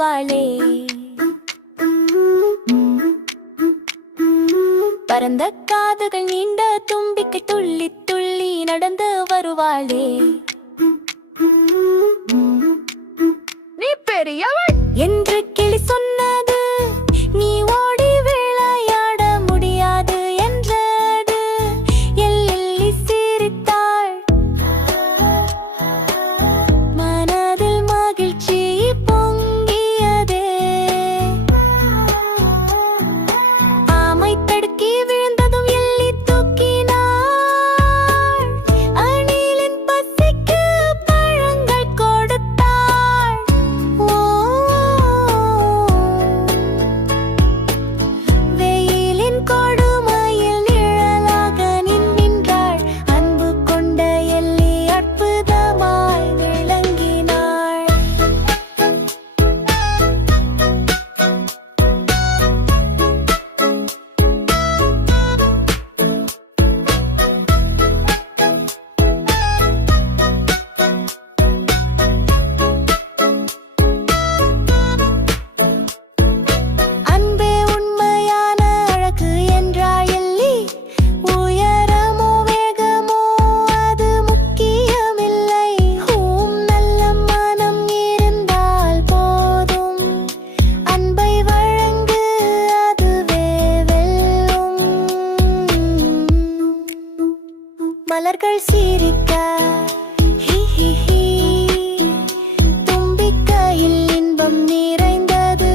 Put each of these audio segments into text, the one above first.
வருவாளே. பரந்த காதுகள் நீண்ட தும்பிக்கை துள்ளி துள்ளி நடந்து வருவாளே. நீ பெரியவள் என்று கிளி சொன்னது, நீ ஓடி விளையாட முடியாது என்றது. எல்லி சிரித்தாள், மனதில் மகிழ்ச்சி பொங்கியதே. ஆமை தடுக்கி விழுந்ததும் எல்லி தூக்கினாள். அணிலின் பசிக்கு பழங்கள் கொடுத்தாள். வெயிலின் கொடுமையில் நிழலாக நின்றாள். அன்பு கொண்ட எல்லி அற்புதமாய் விளங்கினாள். அன்பே உண்மையான அழகு என்றாள் எல்லி. உயரமோ வேகமோ அது முக்கியமில்லை. நல்ல மனம் இருந்தால் போதும். அன்பை வழங்கு, அதுவே வெல்லும். மலர்கள் சிரிக்க ஹி ஹி ஹி. தும்பிக்கையில் இன்பம் நிறைந்தது.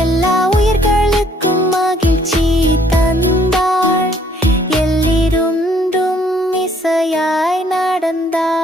எல்லா உயிர்களுக்கும் மகிழ்ச்சி தந்தாள். எல்லிருந்தும் இசையாய் நடந்தாள்.